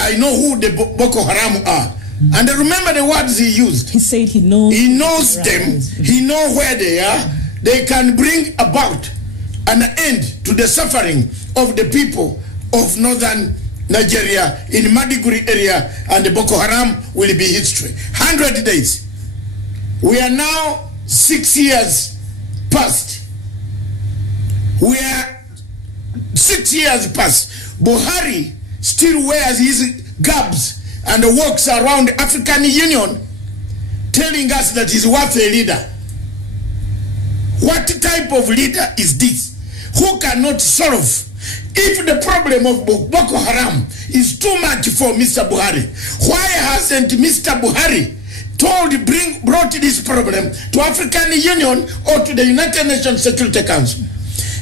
I know who the Boko Haram are. And remember the words he used. He said he knows. He knows them. He knows where they are. They can bring about an end to the suffering of the people of northern Nigeria in Maiduguri area, and the Boko Haram will be history. 100 days. We are now 6 years past. We are 6 years past. Buhari still wears his garbs and walks around the African Union telling us that he's worth a leader. What type of leader is this? Who cannot solve? If the problem of Boko Haram is too much for Mr. Buhari, why hasn't Mr. Buhari brought this problem to African Union or to the United Nations Security Council?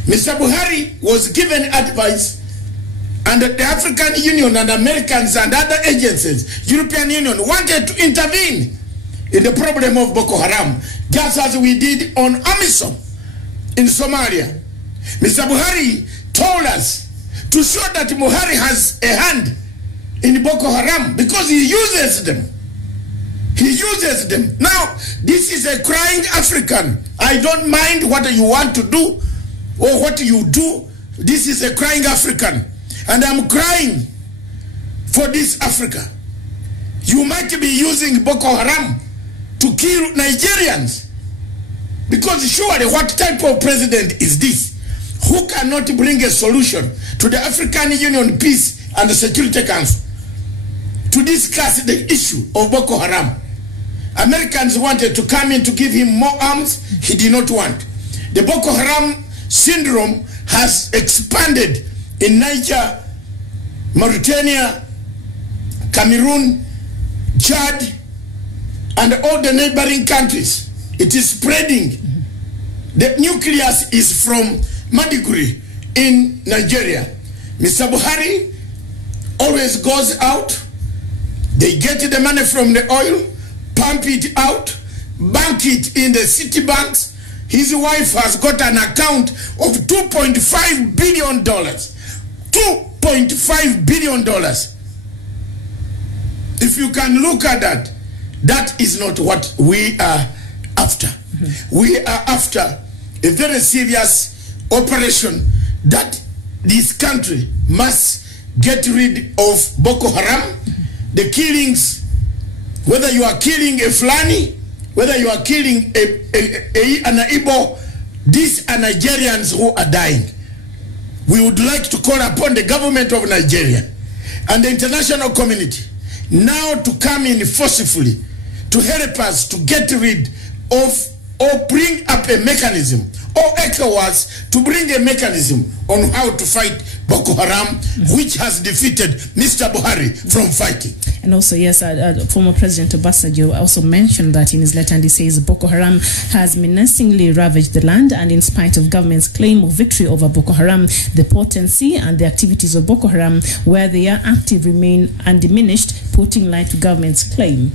Mr. Buhari was given advice, and the African Union and Americans and other agencies, European Union, wanted to intervene in the problem of Boko Haram, just as we did on AMISOM in Somalia. Mr. Buhari told us to show that Buhari has a hand in Boko Haram because he uses them. He uses them. Now, this is a crying African. I don't mind what you want to do or what you do. This is a crying African. And I'm crying for this Africa. You might be using Boko Haram to kill Nigerians. Because surely, what type of president is this? Who cannot bring a solution to the African Union Peace and the Security Council to discuss the issue of Boko Haram? Americans wanted to come in to give him more arms. He did not want. The Boko Haram syndrome has expanded in Niger, Mauritania, Cameroon, Chad, and all the neighboring countries. It is spreading. The nucleus is from Maiduguri in Nigeria. Mr. Buhari always goes out. They get the money from the oil, pump it out, bank it in the city banks. His wife has got an account of $2.5 billion. $2.5 billion. If you can look at that, that is not what we are after. We are after a very serious operation that this country must get rid of Boko Haram. The killings, whether you are killing a Fulani, whether you are killing an Igbo, these are Nigerians who are dying. We would like to call upon the government of Nigeria and the international community now to come in forcefully to help us to get rid of or bring up a mechanism, or ECOWAS to bring a mechanism on how to fight Boko Haram, which has defeated Mr. Buhari from fighting. And also, yes, former President Obasanjo also mentioned that in his letter, and he says Boko Haram has menacingly ravaged the land, and in spite of government's claim of victory over Boko Haram, the potency and the activities of Boko Haram, where they are active, remain undiminished, putting light to government's claim.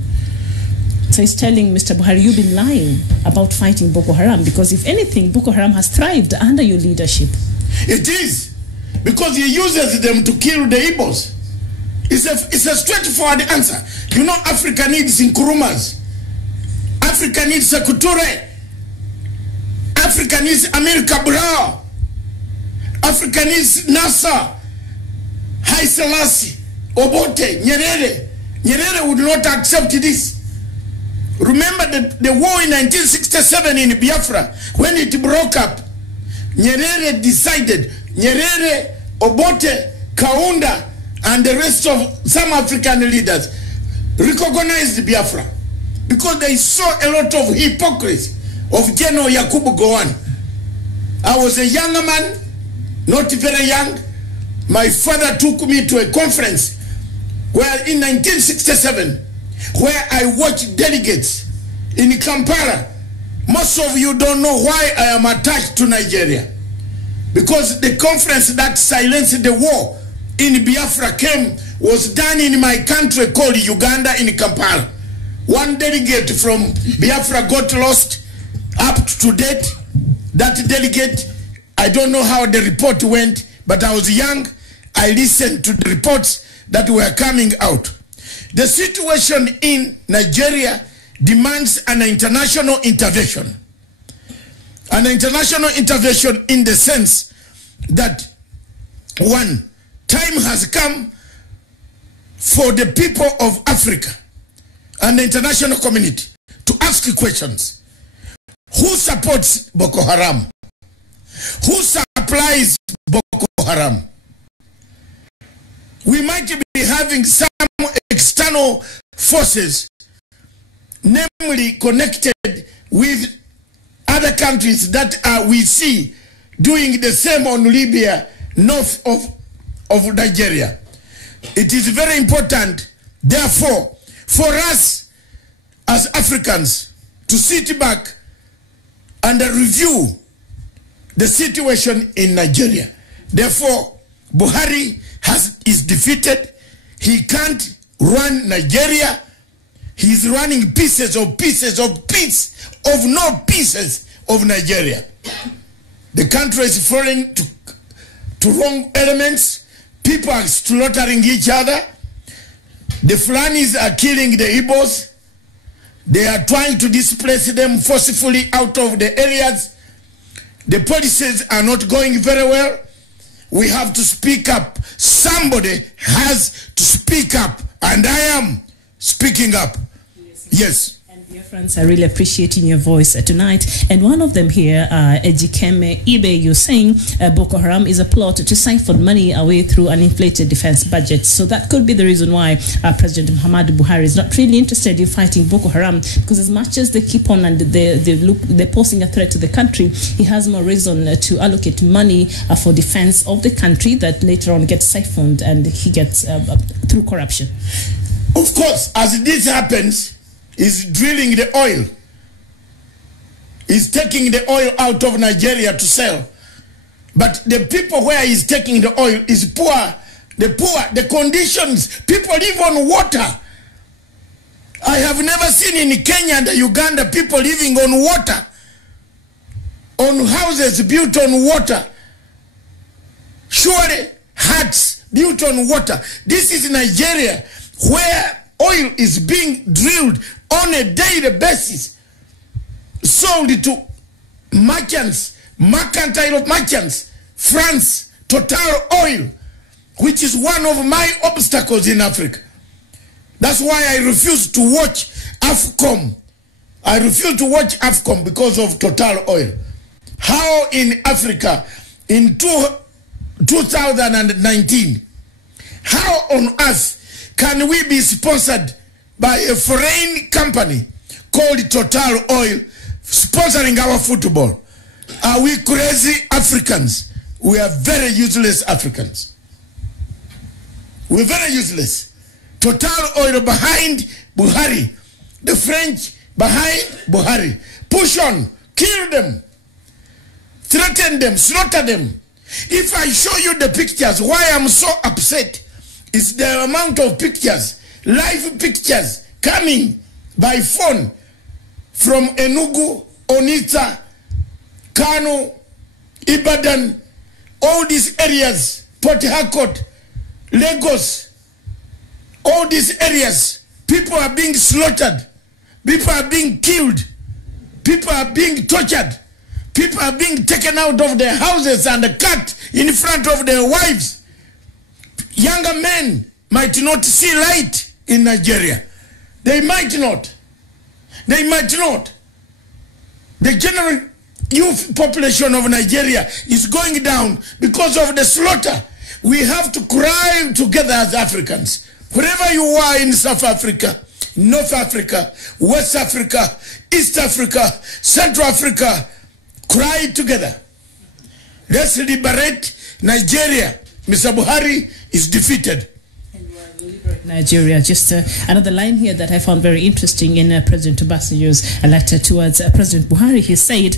So he's telling Mr. Buhari, you've been lying about fighting Boko Haram, because if anything, Boko Haram has thrived under your leadership. It is, because he uses them to kill the Igbos. It's a straightforward answer. You know, Africa needs Nkurumas. Africa needs Sekou Touré. Africa needs Amir Cabral. Africa needs Nasser, Haile Selassie, Obote, Nyerere. Nyerere would not accept this. Remember the war in 1967 in Biafra, when it broke up, Nyerere decided, Nyerere, Obote, Kaunda, and the rest of some African leaders recognized Biafra because they saw a lot of hypocrisy of General Yakubu Gowon. I was a young man, not very young. My father took me to a conference where in 1967, where I watched delegates in Kampala. Most of you don't know why I am attached to Nigeria. Because the conference that silenced the war in Biafra was done in my country called Uganda in Kampala. One delegate from Biafra got lost up to date. That delegate, I don't know how the report went, but I was young. I listened to the reports, that were coming out. The situation in Nigeria demands an international intervention. An international intervention in the sense that, one, time has come for the people of Africa and the international community to ask questions. Who supports Boko Haram? Who supplies Boko Haram? We might be having some external forces, namely connected with other countries that we see doing the same on Libya, north of Nigeria. It is very important, therefore, for us as Africans to sit back and review the situation in Nigeria. Therefore, Buhari is defeated. He can't run Nigeria. He's running pieces of no pieces of Nigeria. The country is falling to wrong elements. People are slaughtering each other. The Fulanis are killing the Igbos. They are trying to displace them forcefully out of the areas. The policies are not going very well. We have to speak up. Somebody has to speak up, and I am speaking up. Yes. And dear friends, I really appreciating your voice tonight. And one of them here, Ejikeme Ibe, you're saying Boko Haram is a plot to siphon money away through an inflated defense budget. So that could be the reason why President Muhammadu Buhari is not really interested in fighting Boko Haram, because as much as they keep on and they're posing a threat to the country, he has more reason to allocate money for defense of the country that later on gets siphoned and he gets through corruption. Of course, as this happens, is drilling the oil. He's taking the oil out of Nigeria to sell. But the people where he's taking the oil is poor. The conditions, people live on water. I have never seen in Kenya and Uganda people living on water. On houses built on water. Surely huts built on water. This is Nigeria, where oil is being drilled on a daily basis, sold to merchants, mercantile merchants, France, Total Oil, which is one of my obstacles in Africa. That's why I refuse to watch AFCOM. I refuse to watch AFCOM because of Total Oil. How in Africa, in 2019, how on earth can we be sponsored by a foreign company called Total Oil sponsoring our football? Are we crazy Africans? We are very useless Africans. We're very useless. Total Oil behind Buhari. The French behind Buhari. Push on. Kill them. Threaten them. Slaughter them. If I show you the pictures, why I'm so upset is the amount of pictures, live pictures coming by phone from Enugu, Onitsha, Kano, Ibadan, all these areas, Port Harcourt, Lagos, all these areas. People are being slaughtered. People are being killed. People are being tortured. People are being taken out of their houses and cut in front of their wives. Younger men might not see light in Nigeria. They might not. They might not. The general youth population of Nigeria is going down because of the slaughter. We have to cry together as Africans. Wherever you are in South Africa, North Africa, West Africa, East Africa, Central Africa, cry together. Let's liberate Nigeria. Mr. Buhari is defeated. And we are Nigeria. Just another line here that I found very interesting in President Obasanjo's letter towards President Buhari. He said,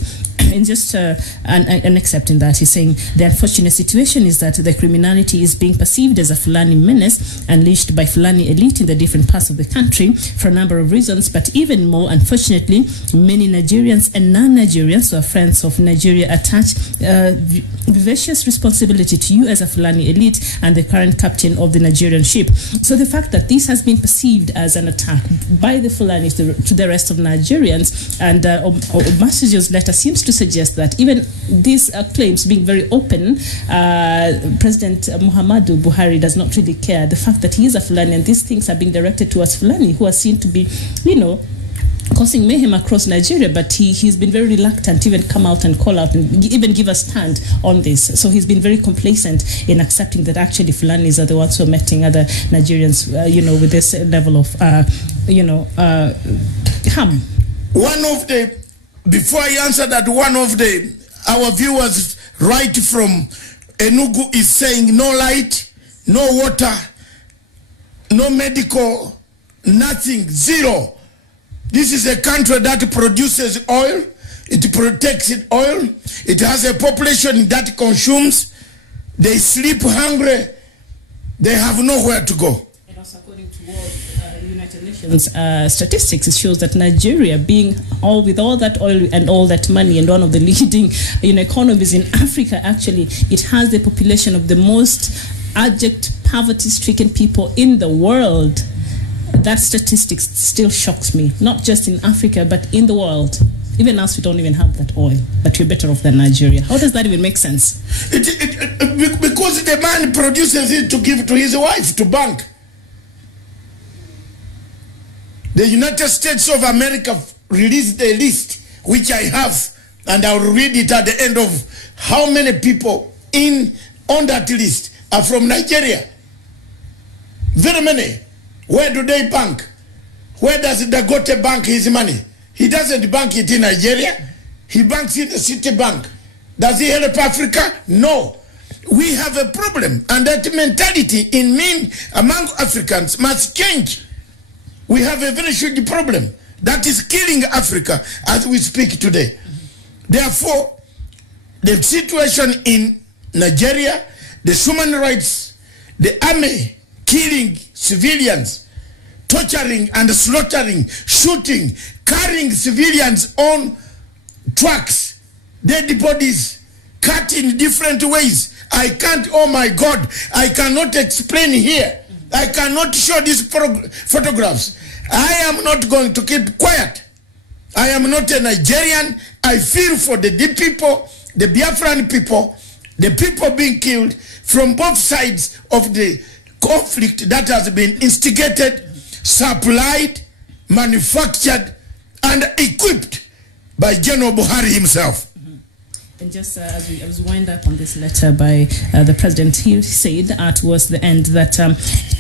in just an excerpt in that, he's saying the unfortunate situation is that the criminality is being perceived as a Fulani menace unleashed by Fulani elite in the different parts of the country for a number of reasons, but even more unfortunately, many Nigerians and non-Nigerians who are friends of Nigeria attach vivacious responsibility to you as a Fulani elite and the current captain of the Nigerian ship. So the fact that this has been perceived as an attack by the Fulanis to the rest of Nigerians, and Obasanjo's letter seems to suggest that even these claims being very open, President Muhammadu Buhari does not really care. The fact that he is a Fulani and these things are being directed towards Fulani who are seen to be, causing mayhem across Nigeria, but he's been very reluctant to even come out and call out and even give a stand on this. So he's been very complacent in accepting that actually Fulanis are the ones who are meeting other Nigerians, with this level of, harm. Before I answer that, our viewers right from Enugu is saying no light, no water, no medical, nothing, zero. This is a country that produces oil. It protects its oil. It has a population that consumes. They sleep hungry. They have nowhere to go. And also according to United Nations statistics, it shows that Nigeria, being with all that oil and all that money and one of the leading economies in Africa, actually, it has the population of the most abject, poverty-stricken people in the world. That statistics still shocks me, not just in Africa, but in the world. Even us, we don't even have that oil, but we're better off than Nigeria. How does that even make sense? Because the man produces it to give to his wife, to bank. The United States of America released a list, which I have, and I'll read it at the end, of how many people on that list are from Nigeria. Very many. Where do they bank? Where does Dangote bank his money? He doesn't bank it in Nigeria. He banks in the city bank. Does he help Africa? No. We have a problem, and that mentality among Africans must change. We have a very huge problem that is killing Africa as we speak today. Therefore, the situation in Nigeria, the human rights, the army killing civilians, torturing and slaughtering, shooting, carrying civilians on trucks, dead bodies, cut in different ways. I can't, oh my God, I cannot explain here. I cannot show these photographs. I am not going to keep quiet. I am not a Nigerian. I feel for the people, the Biafran people, the people being killed from both sides of the conflict that has been instigated, supplied, manufactured, and equipped by General Buhari himself. And just as we wind up on this letter by the president, he said towards the end that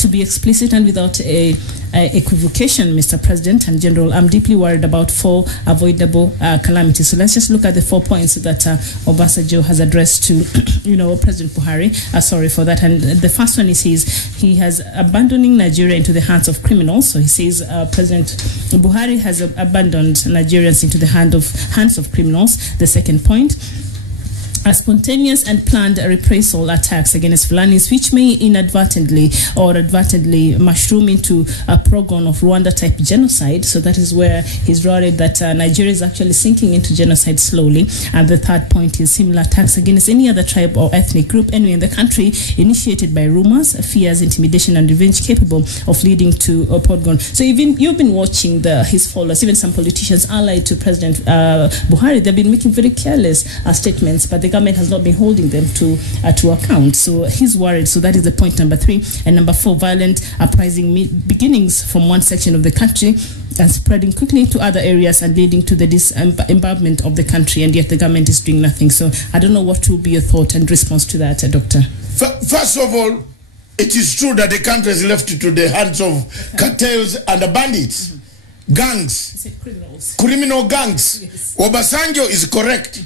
to be explicit and without equivocation, Mr. President and General, I'm deeply worried about 4 avoidable calamities. So let's just look at the 4 points that Obasanjo has addressed to, President Buhari. Sorry for that. And the first one is he has abandoning Nigeria into the hands of criminals. So he says President Buhari has abandoned Nigerians into the hands of criminals. The second point, a spontaneous and planned reprisal attacks against Fulanis, which may inadvertently or advertently mushroom into a program of Rwanda-type genocide. So that is where he's worried that Nigeria is actually sinking into genocide slowly. And the third point is similar attacks against any other tribe or ethnic group anywhere in the country, initiated by rumors, fears, intimidation, and revenge, capable of leading to a pogrom. So even you've been watching his followers, even some politicians allied to President Buhari, they've been making very careless statements, but the government has not been holding them to account. So he's worried. So that is the point number 3. And number 4, violent uprising beginnings from one section of the country and spreading quickly to other areas and leading to the disembowelment of the country, and yet the government is doing nothing. So I don't know what will be your thought and response to that, Doctor. First of all, it is true that the country is left to the hands of cartels and the bandits, gangs, criminal gangs. Yes. Obasanjo is correct.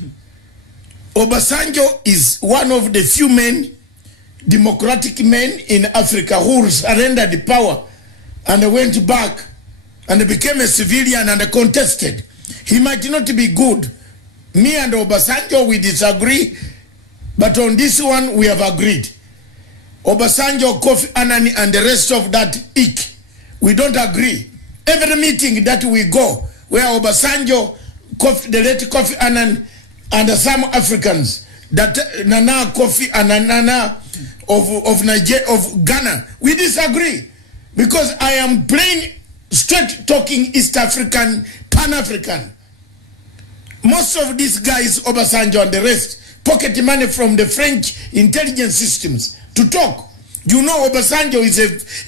Obasanjo is one of the few men democratic men in Africa who surrendered power and went back and became a civilian and contested. He might not be good. Me and Obasanjo, we disagree, but on this one we have agreed. Obasanjo, Kofi Annan and the rest of that ilk, we don't agree. Every meeting that we go, where Obasanjo, the late Kofi Annan, and some Africans, that Nana Kofi and Nana of Nigeria, of Ghana, we disagree. Because I am plain, straight talking East African, Pan-African. Most of these guys, Obasanjo and the rest, pocket money from the French intelligence systems to talk. You know Obasanjo is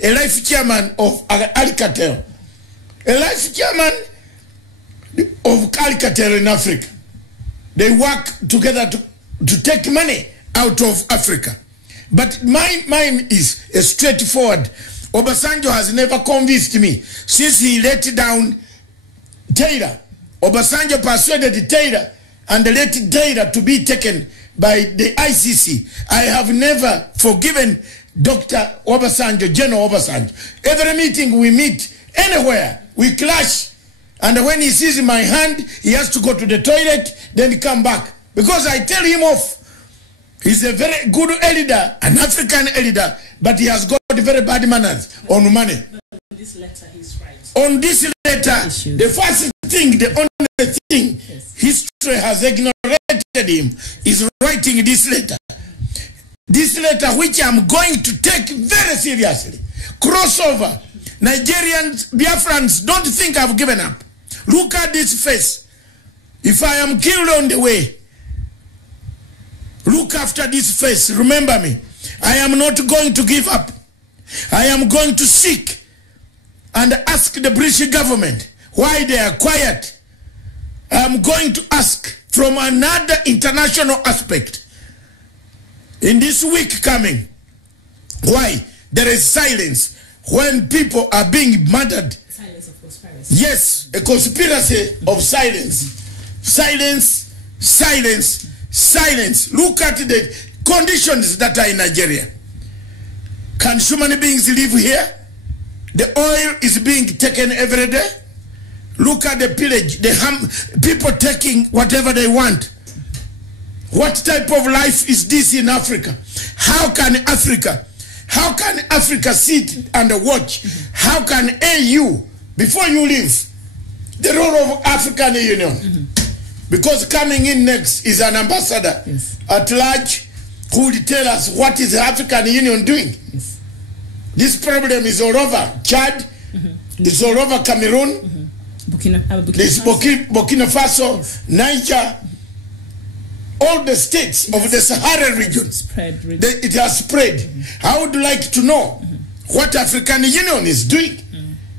a life chairman of Alcatel. A life chairman of Alcatel in Africa. They work together to take money out of Africa. But mine is a straightforward. Obasanjo has never convinced me since he let down Taylor. Obasanjo persuaded Taylor and let Taylor to be taken by the ICC. I have never forgiven Dr. Obasanjo, General Obasanjo. Every meeting we meet, anywhere, we clash. And when he sees my hand, he has to go to the toilet, then come back. Because I tell him off. He's a very good elder, an African elder, but he has got very bad manners on money. On this letter, he's right. On this letter, the first thing, the only thing, history has ignored him, is writing this letter. This letter, which I'm going to take very seriously. Crossover. Nigerians, Biafrans, don't think I've given up. Look at this face. If I am killed on the way, look after this face. Remember me. I am not going to give up. I am going to seek and ask the British government why they are quiet. I am going to ask from another international aspect in this week coming why there is silence when people are being murdered. Silence of conspiracy. Yes, a conspiracy of silence. Silence, silence, silence. Look at the conditions that are in Nigeria. Can human beings live here? The oil is being taken every day. Look at the pillage, people taking whatever they want. What type of life is this in Africa? How can Africa sit and watch? How can AU, before you leave, the role of African Union? Because coming in next is an ambassador at large who will tell us what is the African Union doing. This problem is all over Chad, it's all over Cameroon, Burkina Faso, Niger, all the states of the Sahara region. It has spread. I would like to know what African Union is doing,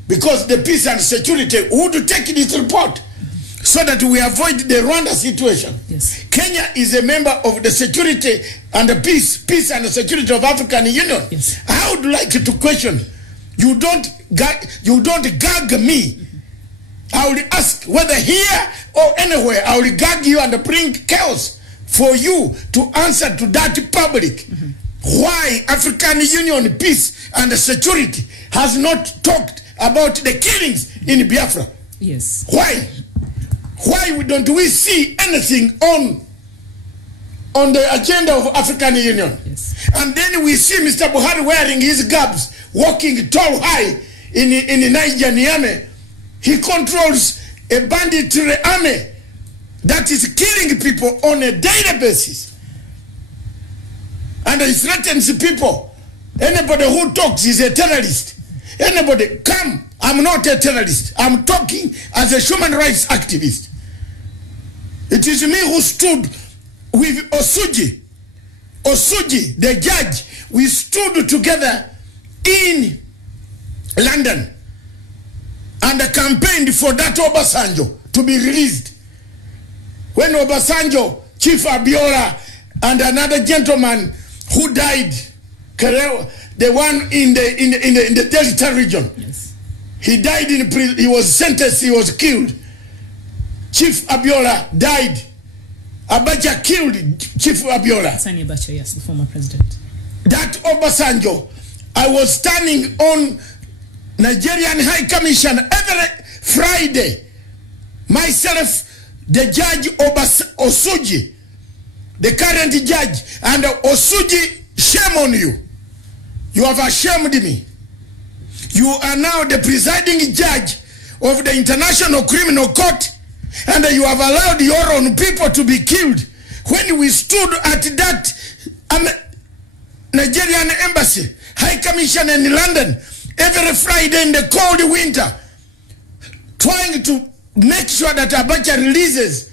because the peace and security would take this report so that we avoid the Rwanda situation. Kenya is a member of the security and the peace and the security of African Union. I would like to question, you don't gag me. I will ask whether here or anywhere, I will gag you and bring chaos for you to answer to that public. Why African Union peace and security has not talked about the killings in Biafra? Why don't we see anything on the agenda of African Union? And then we see Mr. Buhari wearing his garbs, walking tall high in Niger, Niamey. He controls a banditry army that is killing people on a daily basis. And he threatens people. Anybody who talks is a terrorist. Anybody, come. I'm not a terrorist. I'm talking as a human rights activist. It is me who stood with Osuji. Osuji, the judge. We stood together in London and campaigned for that Obasanjo to be released. When Obasanjo, Chief Abiola, and another gentleman who died, the one in the Delta region, he died in prison. He was sentenced. He was killed. Chief Abiola died. Abacha killed Chief Abiola. Sani Abacha, yes, the former president. that Obasanjo, I was standing on Nigerian High Commission every Friday. Myself, the judge Osuji, the current judge, and Osuji, shame on you. You have ashamed me. You are now the presiding judge of the International Criminal Court, and you have allowed your own people to be killed. When we stood at that Nigerian embassy, High Commission in London, every Friday in the cold winter, trying to make sure that Abacha releases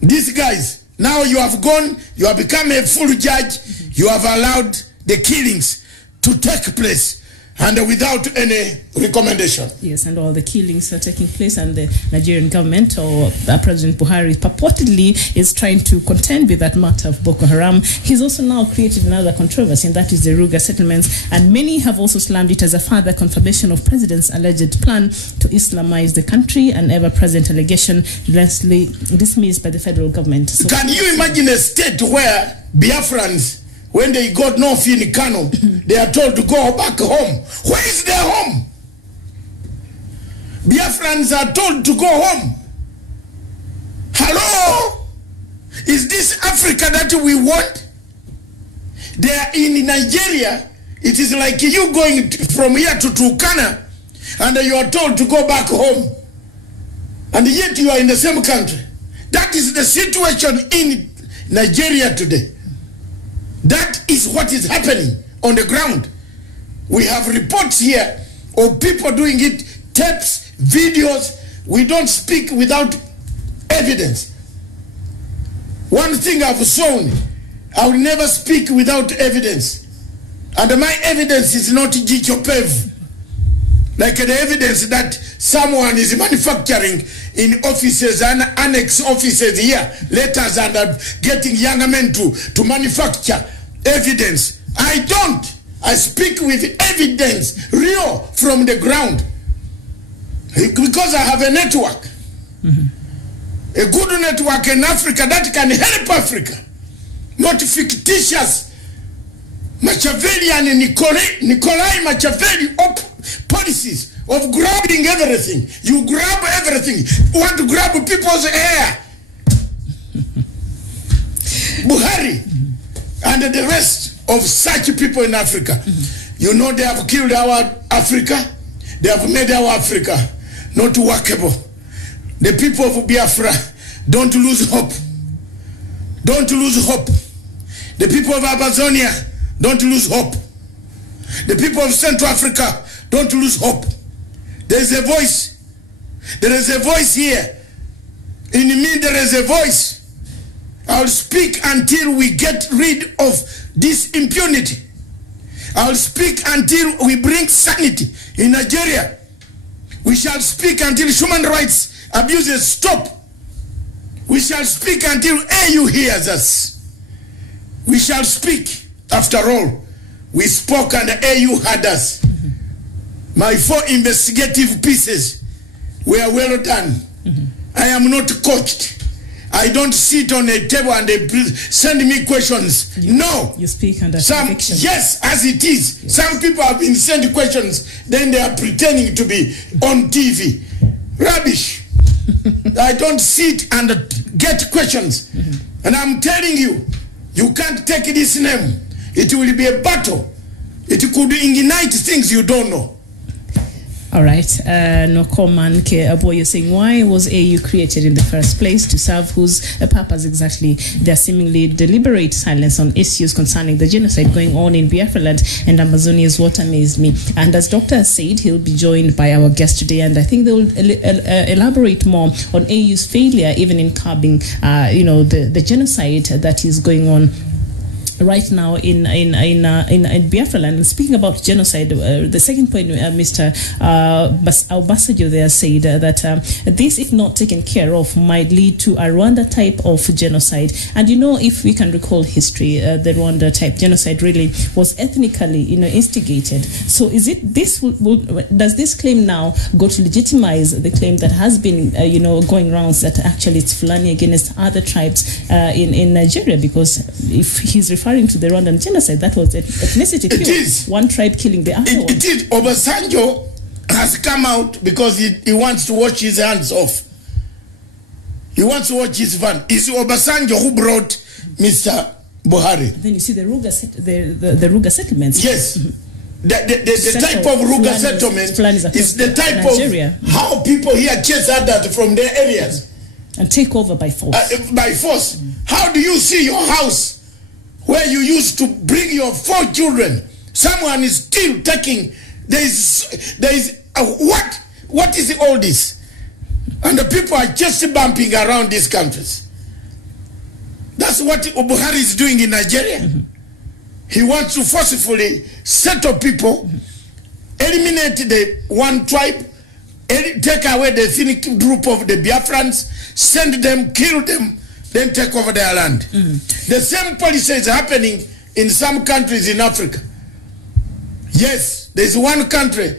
these guys. Now you have gone, you have become a full judge, you have allowed the killings to take place, and without any recommendation. Yes, and all the killings are taking place, and the Nigerian government or President Buhari purportedly is trying to contend with that matter of Boko Haram. He's also now created another controversy, and that is the Ruga settlements, and many have also slammed it as a further confirmation of President's alleged plan to Islamize the country, an ever-present allegation relentlessly dismissed by the federal government. So can you imagine a state where Biafrans, when they got north in Kano, they are told to go back home? Where is their home? Biafrans are told to go home. Hello? Is this Africa that we want? They are in Nigeria. It is like you going from here to Turkana, and you are told to go back home. And yet you are in the same country. That is the situation in Nigeria today. That is what is happening on the ground. We have reports here of people doing it, tapes, videos. We don't speak without evidence. One thing I've shown, I will never speak without evidence. And my evidence is not Gichopev, like the evidence that someone is manufacturing in offices and annex offices here, letters, and getting younger men to manufacture evidence. I don't. I speak with evidence, real, from the ground. Because I have a network. A good network in Africa that can help Africa. Not fictitious Machiavellian and Nikolai Machiavelli policies of grabbing everything. You grab everything. You want to grab people's hair. Buhari and the rest of such people in Africa. You know they have killed our Africa. They have made our Africa not workable. The people of Biafra, don't lose hope. Don't lose hope. The people of Amazonia, don't lose hope. The people of Central Africa, don't lose hope. There is a voice. There is a voice here. In me there is a voice. I'll speak until we get rid of this impunity. I'll speak until we bring sanity in Nigeria. We shall speak until human rights abuses stop. We shall speak until AU hears us. We shall speak. After all, we spoke and AU heard us. My 4 investigative pieces were well done. I am not coached. I don't sit on a table and they send me questions. No. You speak under conviction. Yes, as it is. Yes. Some people have been sent questions, then they are pretending to be on TV. Rubbish. I don't sit and get questions. And I'm telling you, you can't take this name. It will be a battle. It could ignite things you don't know. All right. Nokoman Aboy, you're saying, why was AU created in the first place? To serve whose purpose exactly? Their seemingly deliberate silence on issues concerning the genocide going on in Biafra land and Amazonia is what amazed me. And as Doctor has said, he'll be joined by our guest today, and I think they'll elaborate more on AU's failure even in curbing, the genocide that is going on right now in Biafra land. And speaking about genocide, the second point, Mr. Obasanjo there said that this, if not taken care of, might lead to a Rwanda type of genocide. And if we can recall history, the Rwanda type genocide really was ethnically, instigated. So is it this? Does this claim now go to legitimize the claim that has been, going rounds that actually it's Fulani against other tribes in Nigeria? Because if he's referring referring to the Rwandan genocide. That was ethnicity. It is. One tribe killing the other one. It is. Obasanjo has come out because he wants to wash his hands off. He wants to watch his van. It's Obasanjo who brought Mr. Buhari. Then you see the Ruga, the Ruga settlements. Yes. The type of Ruga settlement is the type Nigeria. of how people here chase others from their areas. And take over by force. By force. How do you see your house where you used to bring your 4 children? Someone is still taking. There is what? What is all this? And the people are just bumping around these countries. That's what Buhari is doing in Nigeria. He wants to forcefully settle people, eliminate the one tribe, take away the ethnic group of the Biafrans, send them, kill them, then take over their land. The same policy is happening in some countries in Africa. Yes, there's one country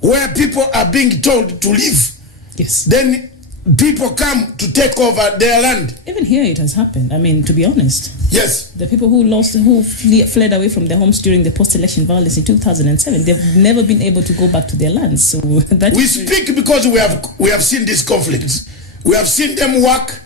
where people are being told to leave. Yes. Then people come to take over their land. Even here it has happened. I mean, to be honest. Yes. The people who fled away from their homes during the post-election violence in 2007, they've never been able to go back to their lands. So that we speak because we have seen these conflicts. We have seen them work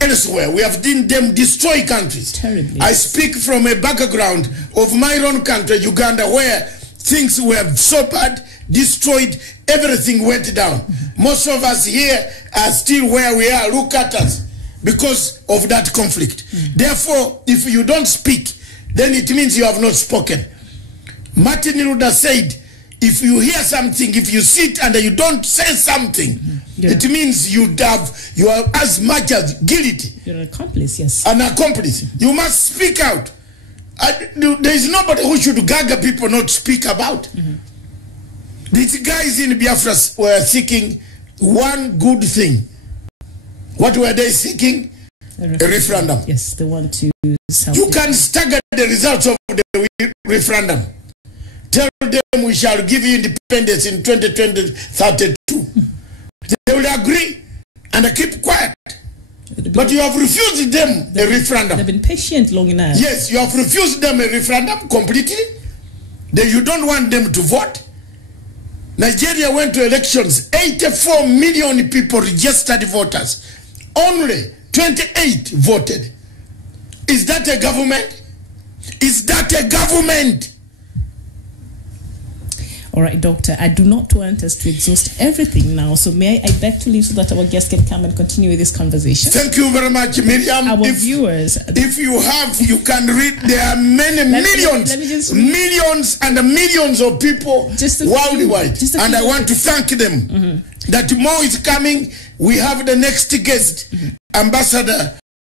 elsewhere. We have seen them destroy countries. Terribly. I speak from a background of my own country, Uganda, where things were so bad, destroyed, everything went down. Most of us here are still where we are. Look at us because of that conflict. Therefore, if you don't speak, then it means you have not spoken. Martin Luther said, if you hear something, if you sit and you don't say something, it means you are as much as guilty. You're an accomplice, yes. An accomplice. You must speak out. There is nobody who should gag people not speak about. These guys in Biafra were seeking one good thing. What were they seeking? A referendum. Yes, they want to You can stagger the results of the referendum. Tell them we shall give you independence in 2032. They will agree and keep quiet. But you have refused them a referendum. They've been patient long enough. Yes, you have refused them a referendum completely. Then you don't want them to vote. Nigeria went to elections. 84 million people registered voters. Only 28 voted. Is that a government? Is that a government? All right, Doctor, I do not want us to exhaust everything now, so may I beg to leave so that our guests can come and continue with this conversation? Thank you very much, Miriam. Our viewers... If you have, you can read. There are many millions and millions of people worldwide. And I want to thank them. That more is coming. We have the next guest, Ambassador